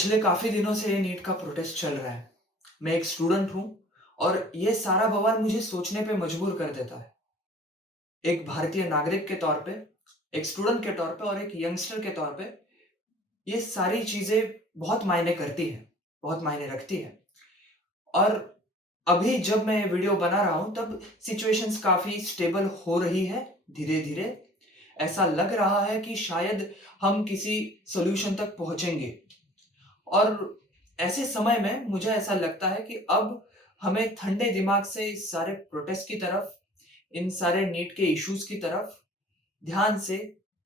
पिछले काफ़ी दिनों से ये नीट का प्रोटेस्ट चल रहा है। मैं एक स्टूडेंट हूँ और ये सारा बवाल मुझे सोचने पे मजबूर कर देता है। एक भारतीय नागरिक के तौर पे, एक स्टूडेंट के तौर पे और एक यंगस्टर के तौर पे ये सारी चीज़ें बहुत मायने करती हैं, बहुत मायने रखती हैं। और अभी जब मैं ये वीडियो बना रहा हूँ तब सिचुएशंस काफ़ी स्टेबल हो रही है धीरे-धीरे। ऐसा लग रहा है कि शायद हम किसी सॉल्यूशन तक पहुँचेंगे। और ऐसे समय में मुझे ऐसा लगता है कि अब हमें ठंडे दिमाग से इस सारे प्रोटेस्ट की तरफ, इन सारे नीट के इश्यूज़ की तरफ ध्यान से,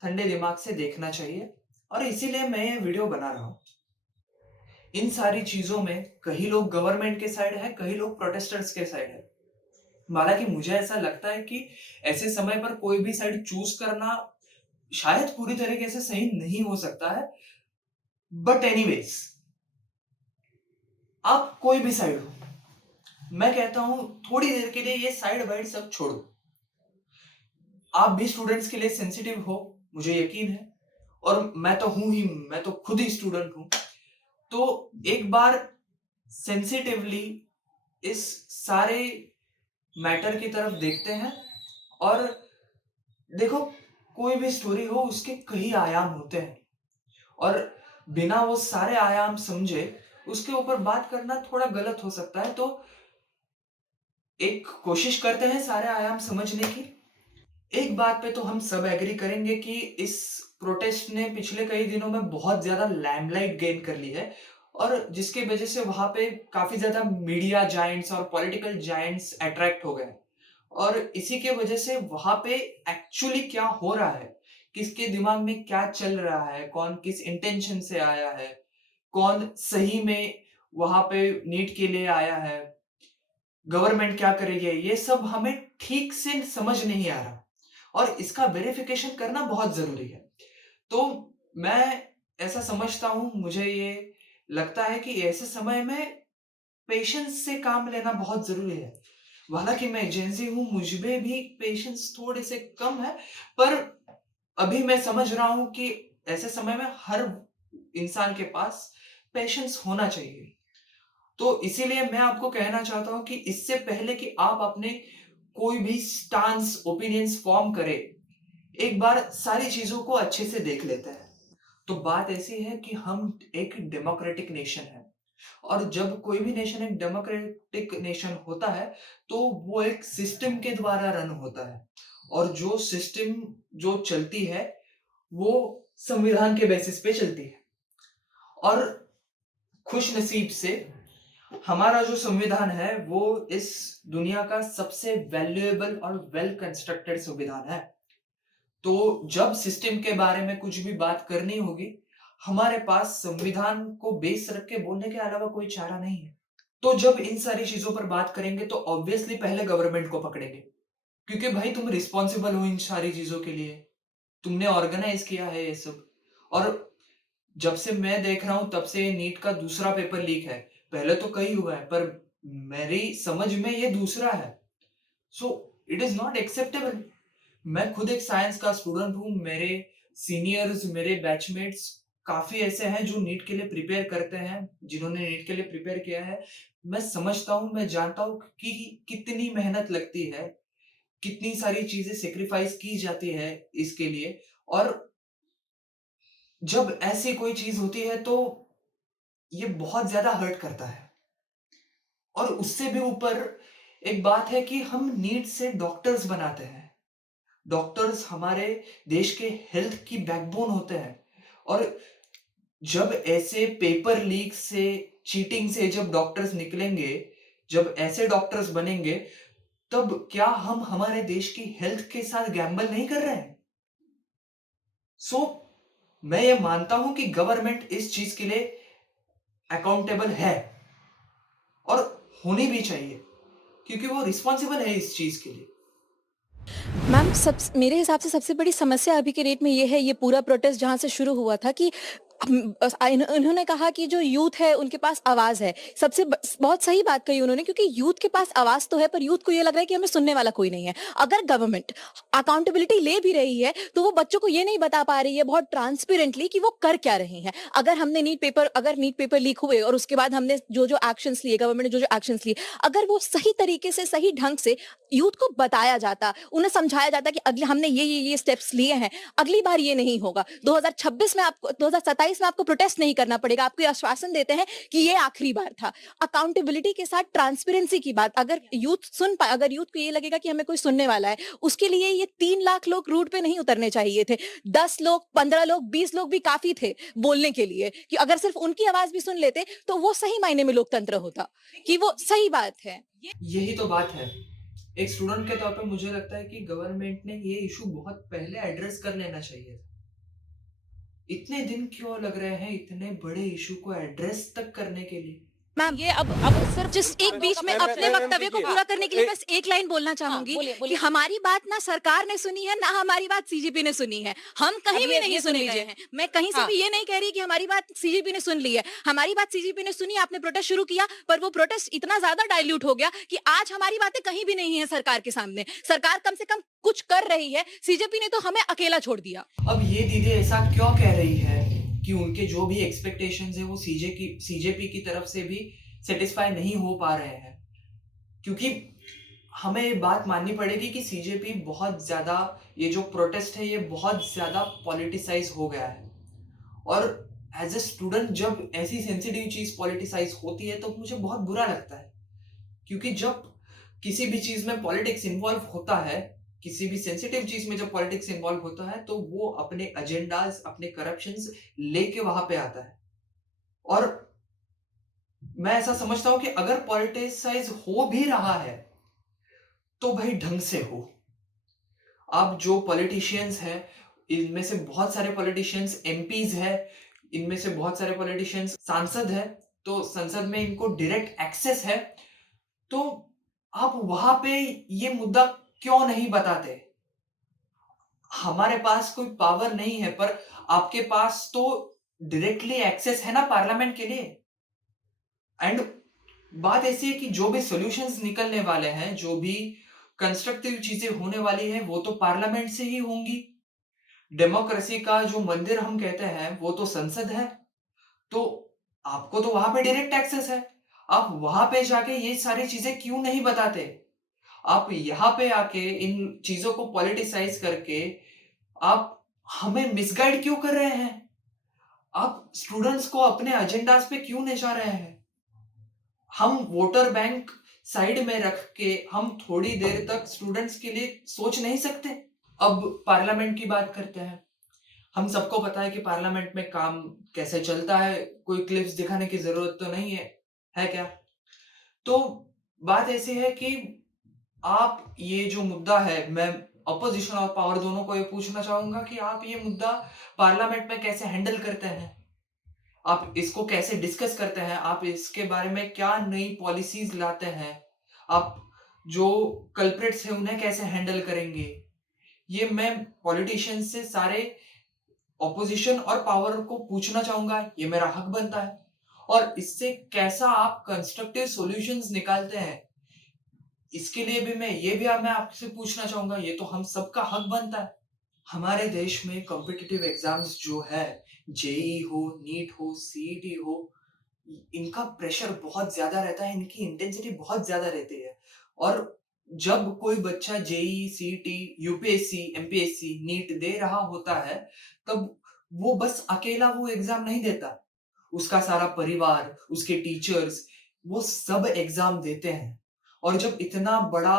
ठंडे दिमाग से देखना चाहिए और इसीलिए मैं ये वीडियो बना रहा हूँ। इन सारी चीज़ों में कई लोग गवर्नमेंट के साइड हैं, कई लोग प्रोटेस्टर्स के साइड हैं। हालाँकि मुझे ऐसा लगता है कि ऐसे समय पर कोई भी साइड चूज़ करना शायद पूरी तरीके से सही नहीं हो सकता है। बट एनीवेज़ आप कोई भी साइड हो, मैं कहता हूँ थोड़ी देर के लिए ये साइड बाइट सब छोड़ो। आप भी स्टूडेंट्स के लिए सेंसिटिव हो, मुझे यकीन है और मैं तो हूँ ही, मैं तो खुद ही स्टूडेंट हूँ। तो एक बार सेंसिटिवली इस सारे मैटर की तरफ देखते हैं और देखो कोई भी स्टोरी हो उसके कई आयाम होते हैं और बिना वो सारे आयाम समझे उसके ऊपर बात करना थोड़ा गलत हो सकता है। तो एक कोशिश करते हैं सारे आयाम समझने की। एक बात पे तो हम सब एग्री करेंगे कि इस प्रोटेस्ट ने पिछले कई दिनों में बहुत ज़्यादा लाइमलाइट गेन कर ली है और जिसकी वजह से वहाँ पे काफ़ी ज़्यादा मीडिया जायंट्स और पॉलिटिकल जायंट्स अट्रैक्ट हो गए हैं। और इसी के वजह से वहाँ पे एक्चुअली क्या हो रहा है, किसके दिमाग में क्या चल रहा है, कौन किस इंटेंशन से आया है, कौन सही में वहाँ पे नीट के लिए आया है, गवर्नमेंट क्या कर रही है, ये सब हमें ठीक से समझ नहीं आ रहा और इसका वेरिफिकेशन करना बहुत ज़रूरी है। तो मैं ऐसा समझता हूँ, मुझे ये लगता है कि ऐसे समय में पेशेंस से काम लेना बहुत ज़रूरी है। हालाँकि मैं जेन ज़ी हूँ, मुझ में भी पेशेंस थोड़े से कम है, पर अभी मैं समझ रहा हूँ कि ऐसे समय में हर इंसान के पास पेशेंस होना चाहिए। तो इसीलिए मैं आपको कहना चाहता हूँ कि इससे पहले कि आप अपने कोई भी स्टांस, ओपिनियंस फॉर्म करें, एक बार सारी चीज़ों को अच्छे से देख लेते हैं। तो बात ऐसी है कि हम एक डेमोक्रेटिक नेशन है और जब कोई भी नेशन एक डेमोक्रेटिक नेशन होता है, तो वो एक सिस्टम के द्वारा रन होता है और जो सिस्टम जो चलती है, वो संविधान के बेसिस पे चलती है और खुशनसीब से हमारा जो संविधान है वो इस दुनिया का सबसे वैल्यूएबल और वेल कंस्ट्रक्टेड संविधान है। तो जब सिस्टम के बारे में कुछ भी बात करनी होगी, हमारे पास संविधान को बेस रख के बोलने के अलावा कोई चारा नहीं है। तो जब इन सारी चीज़ों पर बात करेंगे तो ऑब्वियसली पहले गवर्नमेंट को पकड़ेंगे। क्योंकि भाई तुम रिस्पॉन्सिबल हो इन सारी चीज़ों के लिए। तुमने ऑर्गेनाइज़ किया है ये सब और जब से मैं देख रहा हूँ तब से नीट का दूसरा पेपर लीक है। पहले तो कई हुआ है पर मेरी समझ में ये दूसरा है। So it is not acceptable. मैं खुद एक साइंस का स्टूडेंट हूँ, मेरे सीनियर्स, मेरे बैचमेट्स काफ़ी ऐसे हैं जो नीट के लिए प्रिपेयर करते हैं, जिन्होंने नीट के लिए प्रिपेयर किया है। मैं समझता हूँ, मैं जानता हूँ कि कितनी मेहनत लगती है, कितनी सारी चीज़ें सैक्रिफाइस की जाती है इसके लिए और जब ऐसी कोई चीज़ होती है तो ये बहुत ज़्यादा हर्ट करता है। और उससे भी ऊपर एक बात है कि हम नीट से डॉक्टर्स बनाते हैं। डॉक्टर्स हमारे देश के हेल्थ की बैकबोन होते हैं और जब ऐसे पेपर लीक से, चीटिंग से जब डॉक्टर्स निकलेंगे, जब ऐसे डॉक्टर्स बनेंगे, तब क्या हम हमारे देश की हेल्थ के साथ गैम्बल नहीं कर रहे हैं? सो मैं ये मानता हूं कि गवर्नमेंट इस चीज के लिए अकाउंटेबल है और होनी भी चाहिए क्योंकि वो रिस्पॉन्सिबल है इस चीज के लिए। मैम मेरे हिसाब से सबसे बड़ी समस्या अभी के डेट में ये है, ये पूरा प्रोटेस्ट जहाँ से शुरू हुआ था कि इन्होंने कहा कि जो यूथ है उनके पास आवाज है। बहुत सही बात कही उन्होंने, क्योंकि यूथ के पास आवाज तो है, पर यूथ को ये लग रहा है कि हमें सुनने वाला कोई नहीं है। अगर गवर्नमेंट अकाउंटेबिलिटी ले भी रही है तो वो बच्चों को ये नहीं बता पा रही है बहुत ट्रांसपेरेंटली कि वो कर क्या रही है। अगर नीट पेपर लीक हुए और उसके बाद हमने जो जो एक्शंस लिए, गवर्नमेंट ने जो जो एक्शंस लिए, अगर वो सही तरीके से, सही ढंग से यूथ को बताया जाता, उन्हें समझाया जाता कि अगले हमने ये स्टेप्स लिए हैं, अगली बार ये नहीं होगा। 2027 में आपको प्रोटेस्ट नहीं करना पड़ेगा। आपको आश्वासन देते हैं कि ये आखिरी बार था। अकाउंटेबिलिटी के साथ ट्रांसपेरेंसी की बात, अगर यूथ को ये लगेगा कि हमें कोई सुनने वाला है, उसके लिए ये 3 लाख लोग रोड पे नहीं उतरने चाहिए थे। 10 लोग, 15 लोग, 20 लोग भी काफी थे बोलने के लिए, कि अगर सिर्फ उनकी आवाज भी सुन लेते तो वो सही मायने में लोकतंत्र होता, कि वो सही बात है। यही तो बात है। एक स्टूडेंट के तौर पे मुझे लगता है कि गवर्नमेंट ने ये इशू बहुत पहले एड्रेस कर लेना चाहिए था। इतने दिन क्यों लग रहे हैं इतने बड़े इशू को एड्रेस तक करने के लिए? मैम, ये अब सिर्फ जिस एक बीच में अपने वक्तव्य को पूरा करने के लिए बस एक लाइन बोलना चाहूंगी कि हमारी बात ना सरकार ने सुनी है, ना हमारी बात सीजेपी ने सुनी है। हम कहीं भी नहीं सुन लीजिए हैं। मैं कहीं से भी ये नहीं कह रही कि हमारी बात सीजेपी ने सुन ली है। हमारी बात सीजेपी ने सुनी, आपने प्रोटेस्ट शुरू किया, पर वो प्रोटेस्ट इतना ज्यादा डाइल्यूट हो गया कि आज हमारी बातें कहीं भी नहीं है सरकार के सामने। सरकार कम से कम कुछ कर रही है, सीजेपी ने तो हमें अकेला छोड़ दिया। अब ये दीदी ऐसा क्यों कह रही है कि उनके जो भी एक्सपेक्टेशंस है वो सीजेपी की तरफ से भी सेटिस्फाई नहीं हो पा रहे हैं? क्योंकि हमें ये बात माननी पड़ेगी कि सीजेपी बहुत ज्यादा, ये जो प्रोटेस्ट है ये बहुत ज्यादा पॉलिटिसाइज हो गया है। और एज ए स्टूडेंट जब ऐसी सेंसिटिव चीज पॉलिटिसाइज होती है तो मुझे बहुत बुरा लगता है, क्योंकि जब किसी भी चीज में पॉलिटिक्स इन्वॉल्व होता है, किसी भी सेंसिटिव चीज में जब पॉलिटिक्स इन्वॉल्व होता है तो वो अपने एजेंडाज, अपने करप्शंस लेके वहां पे आता है। और मैं ऐसा समझता हूं कि अगर पॉलिटिसाइज हो भी रहा है तो भाई ढंग से हो। अब जो पॉलिटिशियंस हैं, इनमें से बहुत सारे पॉलिटिशियंस एमपीज हैं, इनमें से बहुत सारे पॉलिटिशियंस सांसद हैं, तो संसद में इनको डायरेक्ट एक्सेस है, तो आप वहां पे ये मुद्दा क्यों नहीं बताते? हमारे पास कोई पावर नहीं है, पर आपके पास तो डायरेक्टली एक्सेस है ना पार्लियामेंट के लिए। एंड बात ऐसी है कि जो भी सॉल्यूशंस निकलने वाले हैं, जो भी कंस्ट्रक्टिव चीजें होने वाली है, वो तो पार्लियामेंट से ही होंगी। डेमोक्रेसी का जो मंदिर हम कहते हैं वो तो संसद है, तो आपको तो वहां पे डायरेक्ट एक्सेस है। आप वहां पे जाके ये सारी चीजें क्यों नहीं बताते? आप यहाँ पे आके इन चीजों को पॉलिटिसाइज करके आप हमें मिसगाइड क्यों कर रहे हैं? आप स्टूडेंट्स को अपने एजेंडास पे क्यों ले जा रहे हैं? हम वोटर बैंक साइड में रख के हम थोड़ी देर तक स्टूडेंट्स के लिए सोच नहीं सकते? अब पार्लियामेंट की बात करते हैं। हम सबको पता है कि पार्लियामेंट में काम कैसे चलता है, कोई क्लिप्स दिखाने की जरूरत तो नहीं है क्या? तो बात ऐसी है कि आप ये जो मुद्दा है, मैं अपोजिशन और पावर दोनों को ये पूछना चाहूंगा कि आप ये मुद्दा पार्लियामेंट में कैसे हैंडल करते हैं? आप इसको कैसे डिस्कस करते हैं? आप इसके बारे में क्या नई पॉलिसीज लाते हैं? आप जो कल्प्रिट्स हैं उन्हें कैसे हैंडल करेंगे? ये मैं पॉलिटिशियंस से, सारे ऑपोजिशन और पावर को पूछना चाहूंगा, ये मेरा हक बनता है। और इससे कैसा आप कंस्ट्रक्टिव सॉल्यूशंस निकालते हैं, इसके लिए भी मैं आपसे पूछना चाहूंगा। ये तो हम सबका हक बनता है। हमारे देश में कॉम्पिटिटिव एग्जाम्स जो है, जेई हो, नीट हो, सीईटी हो, इनका प्रेशर बहुत ज्यादा रहता है, इनकी इंटेंसिटी बहुत ज्यादा रहती है। और जब कोई बच्चा JEE, CET, UPSC, MPSC, NEET दे रहा होता है, तब वो बस अकेला वो एग्जाम नहीं देता। उसका सारा परिवार, उसके टीचर्स, वो सब एग्जाम देते हैं। और जब इतना बड़ा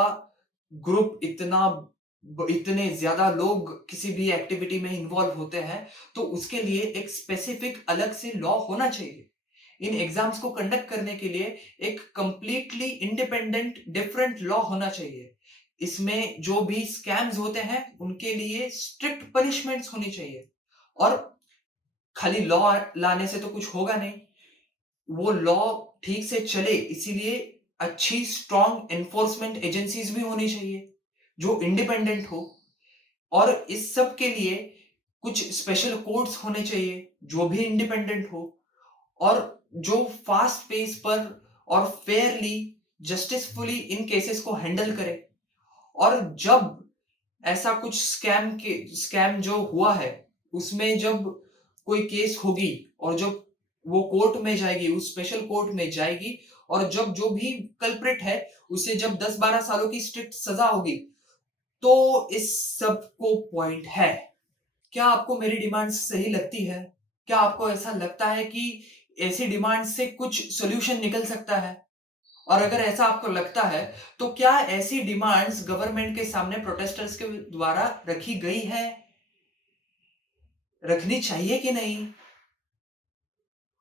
ग्रुप, इतने ज्यादा लोग किसी भी एक्टिविटी में इन्वॉल्व होते हैं, तो उसके लिए एक स्पेसिफिक अलग से लॉ होना चाहिए। इन एग्जाम्स को कंडक्ट करने के लिए एक कंप्लीटली इंडिपेंडेंट डिफरेंट लॉ होना चाहिए। इसमें जो भी स्कैम्स होते हैं उनके लिए स्ट्रिक्ट पनिशमेंट्स होनी चाहिए। और खाली लॉ लाने से तो कुछ होगा नहीं, वो लॉ ठीक से चले इसीलिए अच्छी स्ट्रॉन्ग एनफोर्समेंट एजेंसीज भी होनी चाहिए जो इंडिपेंडेंट हो। और इस सब के लिए कुछ स्पेशल कोर्ट्स होने चाहिए जो भी इंडिपेंडेंट हो और जो फास्ट पेस पर और फेयरली जस्टिसफुली इन केसेस को हैंडल करे। और जब ऐसा कुछ स्कैम जो हुआ है उसमें जब कोई केस होगी और जब वो कोर्ट में जाएगी, उस स्पेशल कोर्ट में जाएगी, और जब जो भी कल्प्रिट है उसे जब 10-12 सालों की स्ट्रिक्ट सजा होगी, तो इस सब को पॉइंट है। क्या आपको मेरी डिमांड सही लगती है? क्या आपको ऐसा लगता है कि ऐसी डिमांड से कुछ सॉल्यूशन निकल सकता है? और अगर ऐसा आपको लगता है, तो क्या ऐसी डिमांड्स गवर्नमेंट के सामने प्रोटेस्टर्स के द्वारा रखी गई है? रखनी चाहिए कि नहीं?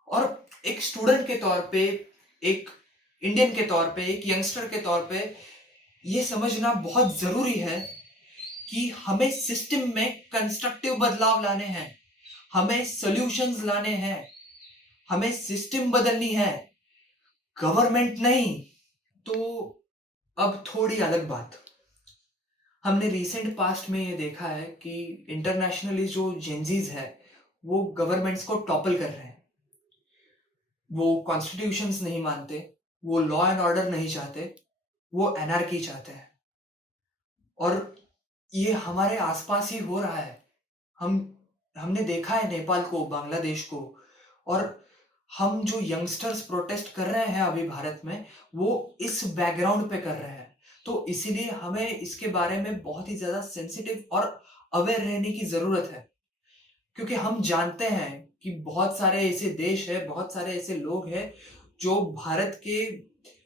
और एक स्टूडेंट के तौर पे, एक इंडियन के तौर पे, एक यंगस्टर के तौर पे ये समझना बहुत जरूरी है कि हमें सिस्टम में कंस्ट्रक्टिव बदलाव लाने हैं, हमें सॉल्यूशंस लाने हैं, हमें सिस्टम बदलनी है, गवर्नमेंट नहीं। तो अब थोड़ी अलग बात, हमने रिसेंट पास्ट में ये देखा है कि इंटरनेशनली जो जेंजीज है वो गवर्नमेंट्स को टॉपल कर रहे हैं। वो कॉन्स्टिट्यूशंस नहीं मानते, वो लॉ एंड ऑर्डर नहीं चाहते, वो एनार्की चाहते हैं। और ये हमारे आसपास ही हो रहा है। हम हमने देखा है नेपाल को, बांग्लादेश को। और हम जो यंगस्टर्स प्रोटेस्ट कर रहे हैं अभी भारत में, वो इस बैकग्राउंड पे कर रहे हैं। तो इसीलिए हमें इसके बारे में बहुत ही ज्यादा सेंसिटिव और अवेयर रहने की जरूरत है, क्योंकि हम जानते हैं कि बहुत सारे ऐसे देश है, बहुत सारे ऐसे लोग हैं जो भारत के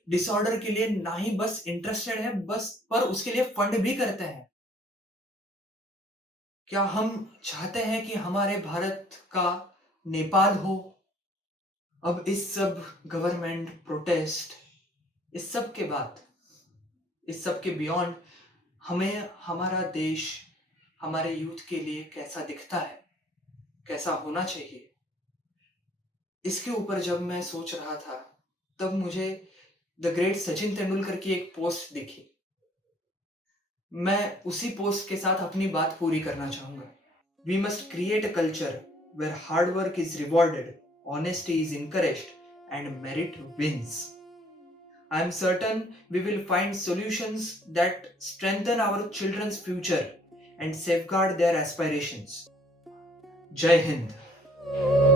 डिसऑर्डर के लिए ना ही बस इंटरेस्टेड है, बस पर उसके लिए फंड भी करते हैं। क्या हम चाहते हैं कि हमारे भारत का नेपाल हो? अब इस सब गवर्नमेंट प्रोटेस्ट, इस सब के बाद, इस सब के बियॉन्ड, हमें हमारा देश हमारे यूथ के लिए कैसा दिखता है, कैसा होना चाहिए, इसके ऊपर जब मैं सोच रहा था, तब मुझे द ग्रेट सचिन तेंदुलकर की एक पोस्ट दिखी। मैं उसी पोस्ट के साथ अपनी बात पूरी करना चाहूंगा। We must create a culture where hard work is rewarded, honesty is encouraged, and merit wins. I am certain we will find solutions that strengthen our children's future and safeguard their aspirations. Jai Hind.